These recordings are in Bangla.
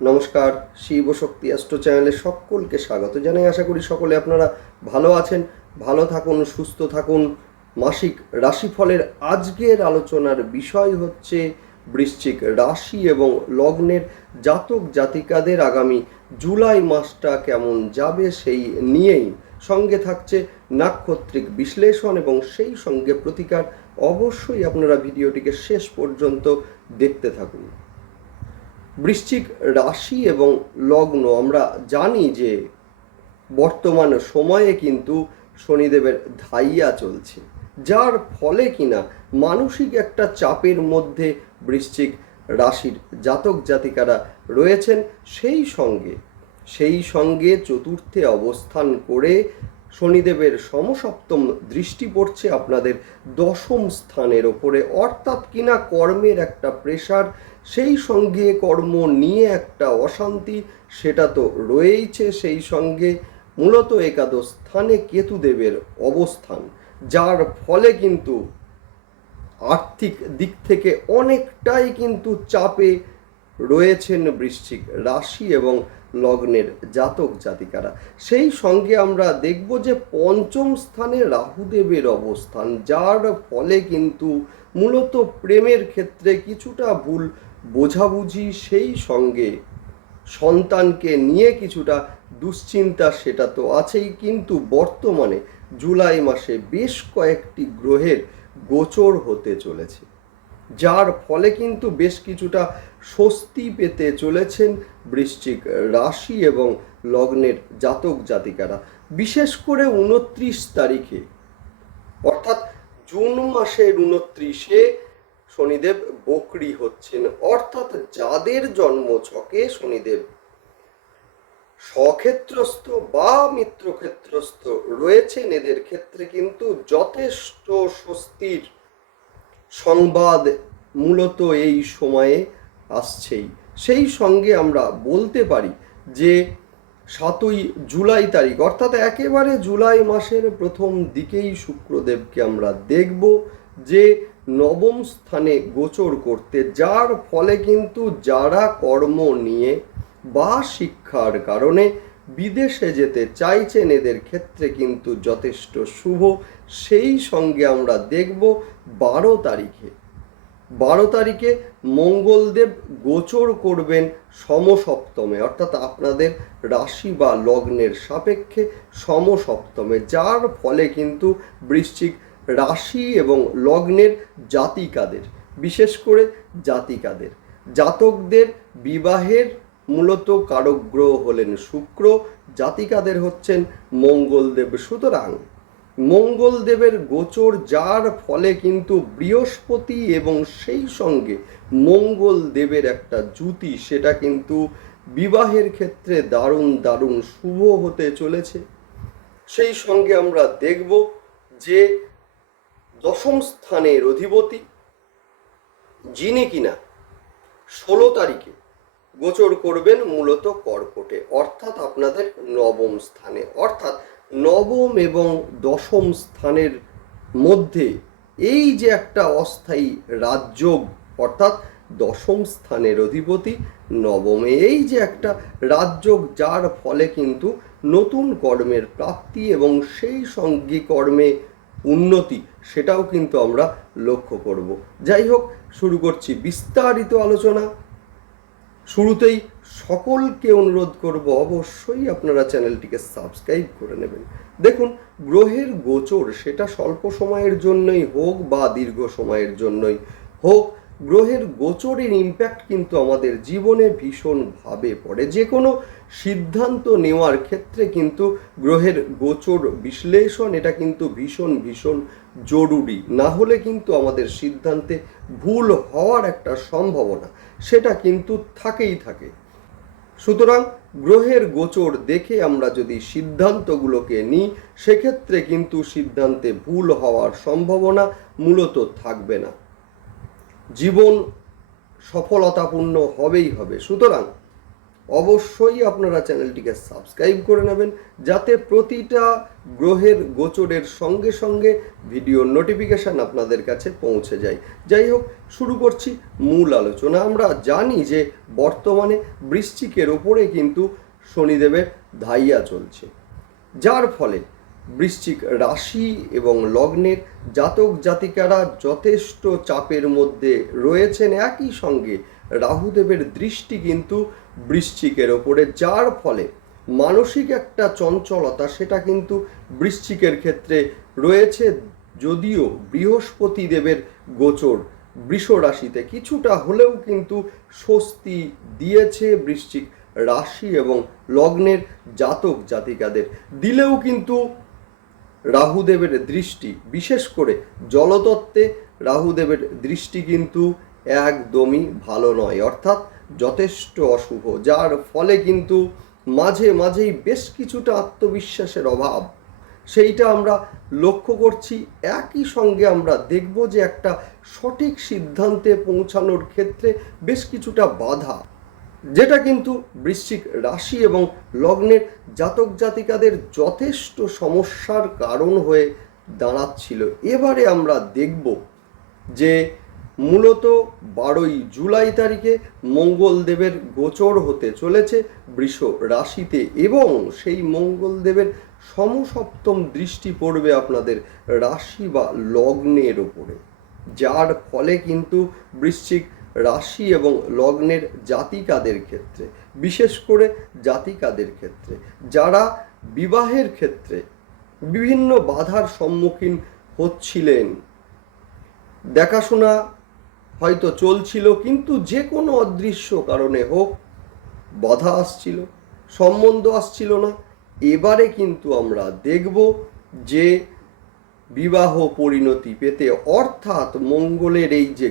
নমস্কার, শিব শক্তি অ্যাস্ট্রো চ্যানেলে সকলকে স্বাগত জানাই। আশা করি সকলে আপনারা ভালো আছেন, ভালো থাকুন, সুস্থ থাকুন। মাসিক রাশিফলের আজকের আলোচনার বিষয় হচ্ছে বৃশ্চিক রাশি এবং লগ্নের জাতক জাতিকাদের আগামী জুলাই মাসটা কেমন যাবে সেই নিয়েই সঙ্গে থাকছে নাক্ষত্রিক বিশ্লেষণ এবং সেই সঙ্গে প্রতিকার। অবশ্যই আপনারা ভিডিওটিকে শেষ পর্যন্ত দেখতে থাকুন। বৃশ্চিক রাশি এবং লগ্ন, আমরা জানি যে বর্তমান সময়ে কিন্তু শনিদেবের ধাইয়া চলছে, যার ফলে কিনা মানসিক একটা চাপের মধ্যে বৃশ্চিক রাশির জাতক জাতিকারা রয়েছেন। সেই সঙ্গে সেই সঙ্গে চতুর্থে অবস্থান করে শনিদেবের সমসপ্তম দৃষ্টি পড়ছে আপনাদের দশম স্থানের ওপরে। অর্থাৎ কিনা কর্মের একটা প্রেশার, সেই সঙ্গে কর্ম নিয়ে একটা অশান্তি, সেটা তো রয়েইছে সেই সঙ্গে। মূলত একাদশ স্থানে কেতুদেবের অবস্থান, যার ফলে কিন্তু আর্থিক দিক থেকে অনেকটাই কিন্তু চাপে রয়েছেন বৃশ্চিক রাশি এবং লগ্নের জাতক জাতিকারা। সেই সঙ্গে আমরা দেখব যে পঞ্চম স্থানে রাহুদেবের অবস্থান, যার ফলে কিন্তু মূলত প্রেমের ক্ষেত্রে কিছুটা ভুল বোঝাবুঝি, সেই সঙ্গে সন্তানকে নিয়ে কিছুটা দুশ্চিন্তা সেটা তো আছেই, কিন্তু বর্তমানে জুলাই মাসে বেশ কয়েকটি গ্রহের গোচর হতে চলেছে, যার ফলে কিন্তু বেশ কিছুটা স্বস্তি পেতে চলেছেন বৃশ্চিক রাশি এবং লগ্নের জাতক জাতিকারা। বিশেষ করে উনত্রিশ তারিখে, অর্থাৎ জুন মাসের উনত্রিশে শনিদেব বকরি হচ্ছেন। অর্থাৎ যাদের জন্ম ছকে শনিদেব স্বক্ষেত্রস্থ বা মিত্রক্ষেত্রস্থ রয়েছেন, এদের ক্ষেত্রে কিন্তু যথেষ্ট স্বস্তির সংবাদ মূলত এই সময়ে আসছেই। সেই সঙ্গে আমরা বলতে পারি যে সাতই জুলাই তারিখ, অর্থাৎ একেবারে জুলাই মাসের প্রথম দিকেই শুক্রদেবকে আমরা দেখব যে নবম স্থানে গোচর করতে, যার ফলে কিন্তু যারা কর্ম নিয়ে বা শিক্ষার কারণে বিদেশে যেতে চাইছেন, এদের ক্ষেত্রে কিন্তু যথেষ্ট শুভ। সেই সঙ্গে আমরা দেখব বারো তারিখে বারো তারিখে মঙ্গলদেব গোচর করবেন সমসপ্তমে, অর্থাৎ আপনাদের রাশি বা লগ্নের সাপেক্ষে সমসপ্তমে, যার ফলে কিন্তু বৃশ্চিক রাশি এবং লগ্নের জাতিকাদের, বিশেষ করে জাতিকাদের, জাতকদের বিবাহের মূলত কারক গ্রহ হলেন শুক্র, জাতিকাদের হচ্ছেন মঙ্গলদেব। সুতরাং মঙ্গলদেবের গোচর যার ফলে কিন্তু বৃহস্পতি এবং সেই সঙ্গে মঙ্গলদেবের একটা জুতি সেটা কিন্তু বিবাহের ক্ষেত্রে দারুণ দারুণ শুভ হতে চলেছে। সেই সঙ্গে আমরা দেখব যে দশম স্থানের অধিপতি, যিনি কিনা ষোলো তারিখে গোচর করবেন মূলত কর্কটে, অর্থাৎ আপনাদের নবম স্থানে। অর্থাৎ নবম এবং দশম স্থানের মধ্যে এই যে একটা অস্থায়ী রাজযোগ, অর্থাৎ দশম স্থানের অধিপতি নবমে, এই যে একটা রাজযোগ যার ফলে কিন্তু নতুন কর্মের প্রাপ্তি এবং সেই সঙ্গী কর্মে উন্নতি, সেটাও কিন্তু আমরা লক্ষ্য করব। যাই হোক, শুরু করছি বিস্তারিত আলোচনা। শুরুতেই সকলকে অনুরোধ করব অবশ্যই আপনারা চ্যানেলটিকে সাবস্ক্রাইব করে নেবেন। দেখুন, গ্রহের গোচর সেটা স্বল্প সময়ের জন্যই হোক বা দীর্ঘ সময়ের জন্যই হোক, গ্রহের গোচরের ইম্প্যাক্ট কিন্তু আমাদের জীবনে ভীষণভাবে পড়ে। যে কোনো সিদ্ধান্ত নেওয়ার ক্ষেত্রে কিন্তু গ্রহের গোচর বিশ্লেষণ এটা কিন্তু ভীষণ ভীষণ জরুরি। না হলে কিন্তু আমাদের সিদ্ধান্তে ভুল হওয়ার একটা সম্ভাবনা, সেটা কিন্তু থাকেই থাকে। সুতরাং গ্রহের গোচর দেখে আমরা যদি সিদ্ধান্তগুলোকে নিই, সেক্ষেত্রে কিন্তু সিদ্ধান্তে ভুল হওয়ার সম্ভাবনা মূলত থাকবে না। জীবন সফলতাপূর্ণ হবেই হবে। সুতরাং অবশ্যই আপনারা চ্যানেলটিকে সাবস্ক্রাইব করে নেবেন যাতে প্রতিটা গ্রহের গোচরের সঙ্গে সঙ্গে ভিডিও নোটিফিকেশান আপনাদের কাছে পৌঁছে যায়। যাই হোক, শুরু করছি মূল আলোচনা। আমরা জানি যে বর্তমানে বৃশ্চিকের ওপরে কিন্তু শনিদেবের ধাইয়া চলছে। যার ফলে বৃশ্চিক রাশি এবং লগ্নের জাতক জাতিকারা যথেষ্ট চাপের মধ্যে রয়েছেন। একই সঙ্গে রাহুদেবের দৃষ্টি কিন্তু বৃশ্চিকের ওপরে, যার ফলে মানসিক একটা চঞ্চলতা সেটা কিন্তু বৃশ্চিকের ক্ষেত্রে রয়েছে। যদিও বৃহস্পতি দেবের গোচর বৃষ রাশিতে কিছুটা হলেও কিন্তু স্বস্তি দিয়েছে বৃশ্চিক রাশি এবং লগ্নের জাতক জাতিকাদের। দিলেও কিন্তু রাহুদেবের দৃষ্টি, বিশেষ করে জলতত্ত্বে রাহুদেবের দৃষ্টি কিন্তু একদমই ভালো নয়। অর্থাৎ যথেষ্ট অশুভ, যার ফলে কিন্তু মাঝে মাঝেই বেশ কিছুটা আত্মবিশ্বাসের অভাব। সেইটা আমরা লক্ষ্য করছি, একই সঙ্গে আমরা দেখব যে একটা সঠিক সিদ্ধান্তে পৌঁছানোর ক্ষেত্রে বেশ কিছুটা বাধা, যেটা কিন্তু বৃশ্চিক রাশি এবং লগ্নের জাতক জাতিকাদের যথেষ্ট সমস্যার কারণ হয়ে দাঁড়াচ্ছিল। এবারে আমরা দেখব যে মূলত বারোই জুলাই তারিখে মঙ্গলদেবের গোচর হতে চলেছে বৃষ রাশিতে এবং সেই মঙ্গলদেবের সমসপ্তম দৃষ্টি পড়বে আপনাদের রাশি বা লগ্নের ওপরে যার ফলে কিন্তু বৃশ্চিক রাশি এবং লগ্নের জাতিকাদের ক্ষেত্রে, বিশেষ করে জাতিকাদের ক্ষেত্রে, যারা বিবাহের ক্ষেত্রে বিভিন্ন বাধার সম্মুখীন হচ্ছিলেন। দেখাশোনা হয়তো চলছিল, কিন্তু যে কোনো অদৃশ্য কারণে হোক, বাধা আসছিল, সম্বন্ধ আসছিল না। এবারে কিন্তু আমরা দেখব যে বিবাহ পরিণতি পেতে, অর্থাৎ মঙ্গলের এই যে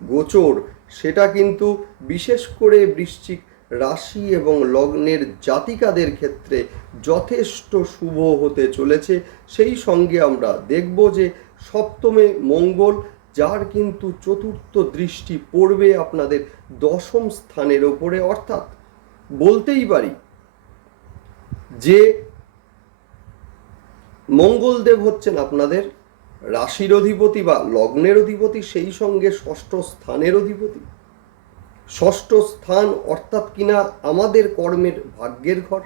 গোচর, সেটা কিন্তু বিশেষ করে বৃশ্চিক রাশি এবং লগ্নের জাতিকাদের ক্ষেত্রে যথেষ্ট শুভ হতে চলেছে। সেই সঙ্গে আমরা দেখব যে সপ্তমে মঙ্গল যার কিন্তু চতুর্থ দৃষ্টি পড়বে আপনাদের দশম স্থানের ওপরে। অর্থাৎ বলতেই পারি যে মঙ্গলদেব হচ্ছেন আপনাদের রাশির অধিপতি বা লগ্নের অধিপতি, সেই সঙ্গে ষষ্ঠ স্থানের অধিপতি। ষষ্ঠ স্থান অর্থাৎ কিনা আমাদের কর্মের ভাগ্যের ঘর।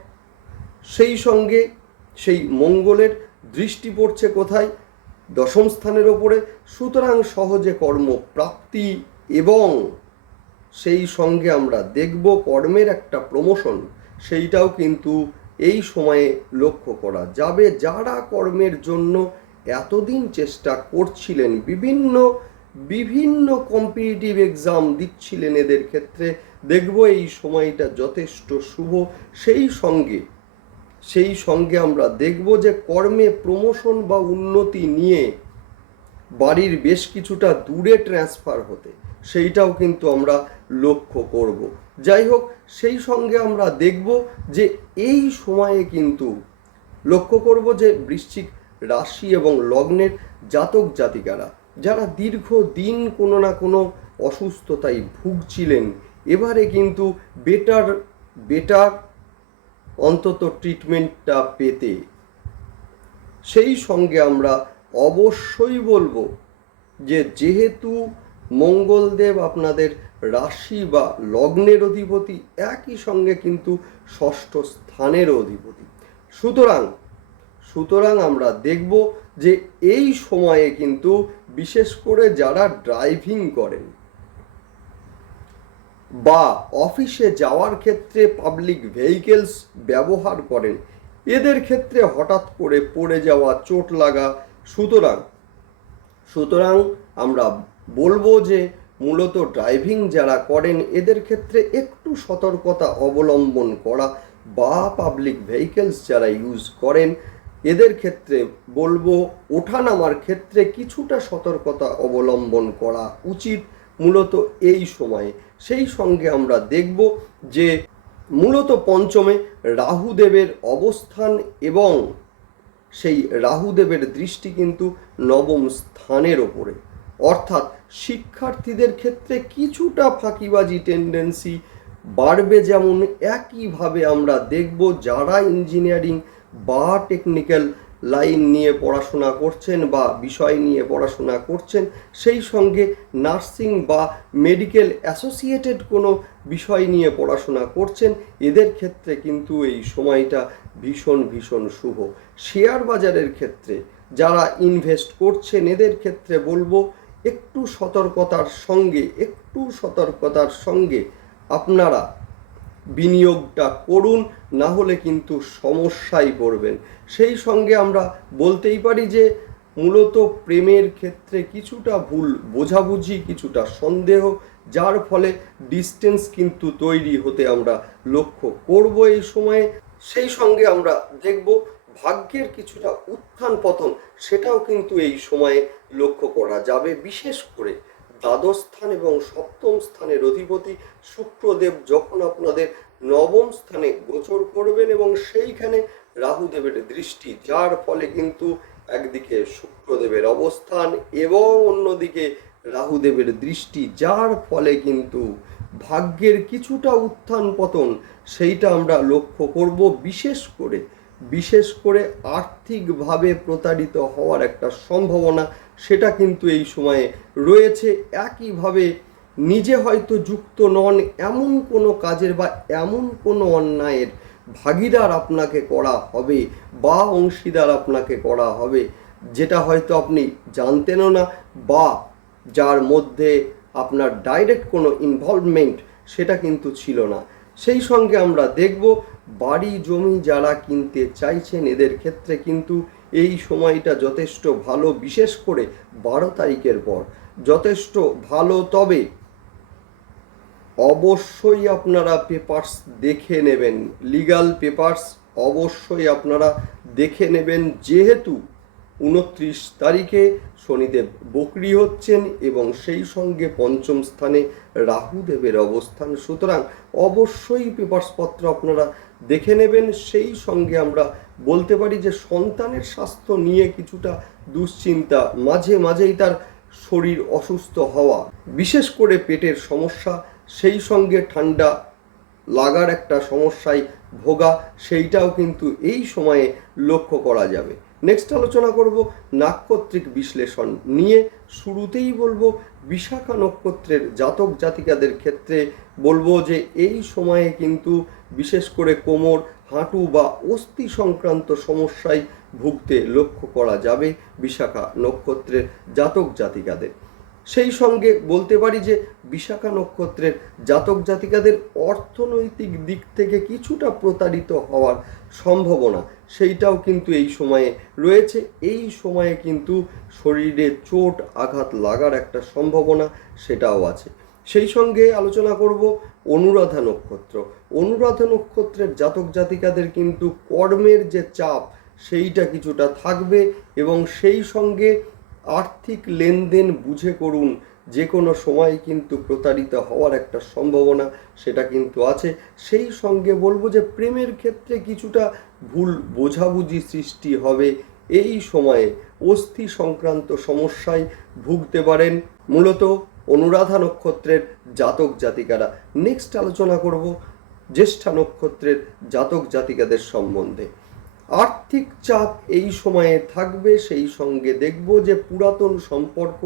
সেই সঙ্গে সেই মঙ্গলের দৃষ্টি পড়ছে কোথায়? দশম স্থানের ওপরে। সুতরাং সহজে কর্মপ্রাপ্তি এবং সেই সঙ্গে আমরা দেখব কর্মের একটা প্রমোশন। সেইটাও কিন্তু এই সময়ে লক্ষ্য করা যাবে। যারা কর্মের জন্য এতদিন চেষ্টা করছিলেন, বিভিন্ন বিভিন্ন কম্পিটিটিভ এক্সাম দিচ্ছিলেন এদের ক্ষেত্রে, দেখব এই সময়টা যথেষ্ট শুভ। সেই সঙ্গে সেই সঙ্গে আমরা দেখব যে কর্মে প্রমোশন বা উন্নতি নিয়ে বাড়ির বেশ কিছুটা দূরে ট্রান্সফার হতে, সেইটাও কিন্তু আমরা লক্ষ্য করব। যাই হোক, সেই সঙ্গে আমরা দেখব যে এই সময়ে কিন্তু লক্ষ্য করব যে বৃশ্চিক রাশি এবং লগ্নের জাতক জাতিকারা, যারা দীর্ঘ দিন কোনো না কোনো অসুস্থতায় ভুগছিলেন, এবারে কিন্তু বেটার বেটার অন্তত ট্রিটমেন্টটা পেতে। সেই সঙ্গে আমরা অবশ্যই বলব যে, যেহেতু মঙ্গলদেব আপনাদের রাশি বা লগ্নের অধিপতি, একই সঙ্গে কিন্তু ষষ্ঠ স্থানের অধিপতি। সুতরাং সুতরাং আমরা দেখব যে, এই সময়ে কিন্তু বিশেষ করে যারা ড্রাইভিং করেন বা অফিসে যাওয়ার ক্ষেত্রে পাবলিক ভেহিকেলস ব্যবহার করেন এদের ক্ষেত্রে হঠাৎ করে পড়ে যাওয়া চোট লাগা সুতরাং সুতরাং আমরা বলব যে মূলত ড্রাইভিং যারা করেন, এদের ক্ষেত্রে একটু সতর্কতা অবলম্বন করা বা পাবলিক ভেহিকেলস যারা ইউজ করেন, এদের ক্ষেত্রে বলব ওঠানামার ক্ষেত্রে কিছুটা সতর্কতা অবলম্বন করা উচিত। মূলত এই সময়ে। সেই সঙ্গে আমরা দেখব যে মূলত পঞ্চমে রাহুদেবের অবস্থান এবং সেই রাহুদেবের দৃষ্টি কিন্তু নবম স্থানের ওপরে। অর্থাৎ শিক্ষার্থীদের ক্ষেত্রে কিছুটা ফাঁকিবাজি টেন্ডেন্সি বাড়বে যেমন একইভাবে আমরা দেখব যারা ইঞ্জিনিয়ারিং বা টেকনিক্যাল লাইন নিয়ে পড়াশোনা করছেন বা বিষয় নিয়ে পড়াশোনা করছেন, সেই সঙ্গে নার্সিং বা মেডিকেল অ্যাসোসিয়েটেড কোনো বিষয় নিয়ে পড়াশোনা করছেন, এদের ক্ষেত্রে কিন্তু এই সময়টা ভীষণ ভীষণ শুভ। শেয়ার বাজারের ক্ষেত্রে যারা ইনভেস্ট করছেন, এদের ক্ষেত্রে বলব একটু সতর্কতার সঙ্গে, একটু সতর্কতার সঙ্গে আপনারা বিনিয়োগটা করুন, না হলে কিন্তু সমস্যায় পড়বেন। সেই সঙ্গে আমরা বলতেই পারি যে, মূলত প্রেমের ক্ষেত্রে কিছুটা ভুল বোঝাবুঝি, কিছুটা সন্দেহ, যার ফলে ডিস্টেন্স কিন্তু তৈরি হতে আমরা লক্ষ্য করব এই সময়ে। সেই সঙ্গে আমরা দেখব ভাগ্যের কিছুটা উত্থান পতন, সেটাও কিন্তু এই সময়ে লক্ষ্য করা যাবে। বিশেষ করে দ্বাদশ স্থান এবং সপ্তম স্থানের অধিপতি শুক্রদেব যখন আপনাদের নবম স্থানে গোচর করবেন এবং সেইখানে রাহুদেবের দৃষ্টি, যার ফলে কিন্তু একদিকে শুক্রদেবের অবস্থান এবং অন্যদিকে রাহুদেবের দৃষ্টি, যার ফলে কিন্তু ভাগ্যের কিছুটা উত্থান পতন, সেইটা আমরা লক্ষ্য করব। বিশেষ করে বিশেষ করে আর্থিকভাবে প্রতারিত হওয়ার একটা সম্ভাবনা সেটা কিন্তু এই সময়ে রয়েছে। একইভাবে নিজে হয়তো যুক্ত নন এমন কোনো কাজের বা এমন কোনো অন্যায়ের ভাগিদার আপনাকে করা হবে বা অংশীদার আপনাকে করা হবে, যেটা হয়তো আপনি জানতেনও না বা যার মধ্যে আপনার ডাইরেক্ট কোনো ইনভলভমেন্ট সেটা কিন্তু ছিল না। সেই সঙ্গে আমরা দেখব, বাড়ি জমি যারা কিনতে চাইছেন এদের ক্ষেত্রে কিন্তু এই সময়টা যথেষ্ট ভালো, বিশেষ করে বারো তারিখের পর। যথেষ্ট ভালো, তবে অবশ্যই আপনারা পেপার্স দেখে নেবেন। লিগাল পেপার্স অবশ্যই আপনারা দেখে নেবেন। যেহেতু উনত্রিশ তারিখে শনিদেব বকরি হচ্ছেন এবং সেই সঙ্গে পঞ্চম স্থানে রাহুদেবের অবস্থান। সুতরাং অবশ্যই পেপারসপত্র আপনারা দেখে নেবেন। সেই সঙ্গে আমরা বলতে পারি যে সন্তানের স্বাস্থ্য নিয়ে কিছুটা দুশ্চিন্তা, মাঝে মাঝেই তার শরীর অসুস্থ হওয়া, বিশেষ করে পেটের সমস্যা, সেই সঙ্গে ঠান্ডা লাগার একটা সমস্যায় ভোগা, সেইটাও কিন্তু এই সময়ে লক্ষ্য করা যাবে। নেক্সট আলোচনা করব নাক্ষত্রিক বিশ্লেষণ নিয়ে। শুরুতেই বলব বিশাখা নক্ষত্রের জাতক জাতিকাদের ক্ষেত্রে বলব যে এই সময়ে কিন্তু বিশেষ করে কোমর, হাঁটু বা অস্থি সংক্রান্ত সমস্যায় ভুগতে লক্ষ্য করা যাবে বিশাখা নক্ষত্রের জাতক জাতিকাদের। সেই সঙ্গে বলতে পারি যে বিশাখা নক্ষত্রের জাতক জাতিকাদের অর্থনৈতিক দিক থেকে কিছুটা প্রতারিত হওয়ার সম্ভাবনা সেইটাও কিন্তু এই সময়ে রয়েছে। এই সময়ে কিন্তু শরীরে চোট আঘাত লাগার একটা সম্ভাবনা সেটাও আছে। সেই সঙ্গে আলোচনা করব অনুরাধা নক্ষত্র। অনুরাধা নক্ষত্রের জাতক জাতিকাদের কিন্তু কর্মের যে চাপ, সেইটা কিছুটা থাকবে এবং সেই সঙ্গে আর্থিক লেনদেন বুঝে করুন। যে কোনো সময় কিন্তু প্রতারিত হওয়ার একটা সম্ভাবনা সেটা কিন্তু আছে। সেই সঙ্গে বলব যে প্রেমের ক্ষেত্রে কিছুটা ভুল বোঝাবুঝি সৃষ্টি হবে। এই সময়ে অস্থি সংক্রান্ত সমস্যায় ভুগতে পারেন মূলত অনুরাধা নক্ষত্রের জাতক জাতিকারা। নেক্সট আলোচনা করব জ্যেষ্ঠা নক্ষত্রের জাতক জাতিকাদের সম্বন্ধে। আর্থিক চাপ এই সময়ে থাকবে, সেই সঙ্গে দেখব যে পুরাতন সম্পর্ক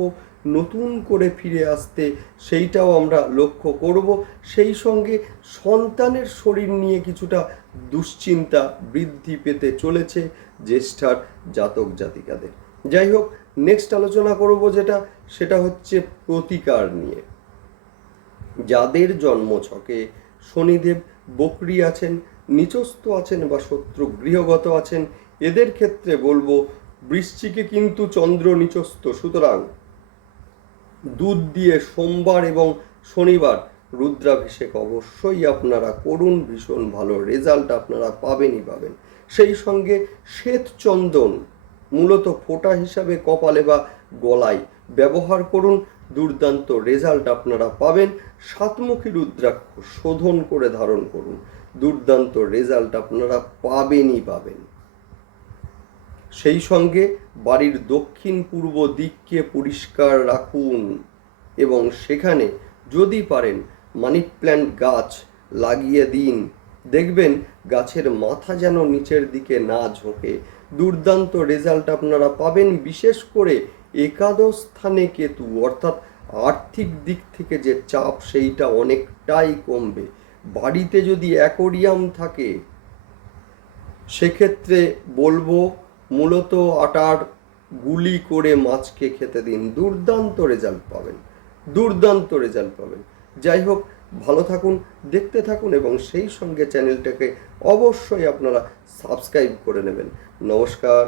নতুন করে ফিরে আসতে সেইটাও আমরা লক্ষ্য করব। সেই সঙ্গে সন্তানের শরীর নিয়ে কিছুটা দুশ্চিন্তা বৃদ্ধি পেতে চলেছে জ্যেষ্ঠার জাতক জাতিকাদের। যাই হোক নেক্সট আলোচনা করব যেটা, সেটা হচ্ছে প্রতিকার নিয়ে। যাদের জন্মছকে শনিদেব বকরি আছেন, নিচস্থ আছেন বা শত্রু গৃহগত আছেন, এদের ক্ষেত্রে বলব, বৃশ্চিকে কিন্তু চন্দ্র নিচস্থ। সুতরাং দুধ দিয়ে সোমবার এবং শনিবার রুদ্রাভিষেক অবশ্যই আপনারা করুন, ভীষণ ভালো রেজাল্ট আপনারা পাবেনই পাবেন। সেই সঙ্গে শ্বেত চন্দন মূলত ফোঁটা হিসাবে কপালে বা গলায় ব্যবহার করুন, দুর্দান্ত রেজাল্ট আপনারা পাবেন। সাতমুখী রুদ্রাক্ষ শোধন করে ধারণ করুন, দুর্দান্ত রেজাল্ট আপনারা পাবেনই পাবেন। সেই সঙ্গে বাড়ির দক্ষিণ পূর্ব দিককে পরিষ্কার রাখুন এবং সেখানে যদি পারেন মানি প্ল্যান্ট গাছ লাগিয়ে দিন। দেখবেন গাছের মাথা যেন নিচের দিকে না ঝোঁকে। দুর্দান্ত রেজাল্ট আপনারা পাবেন, বিশেষ করে একাদশ স্থানে কেতু। অর্থাৎ আর্থিক দিক থেকে যে চাপ, সেইটা অনেকটাই কমবে। বাড়িতে যদি অ্যাকোরিয়াম থাকে, সেক্ষেত্রে বলব মূলত আটার গুলি করে মাছকে খেতে দিন। দুর্দান্ত রেজাল্ট পাবেন। দুর্দান্ত রেজাল্ট পাবেন। যাই হোক ভালো থাকুন, দেখতে থাকুন এবং সেই সঙ্গে চ্যানেলটাকে অবশ্যই আপনারা সাবস্ক্রাইব করে নেবেন। নমস্কার।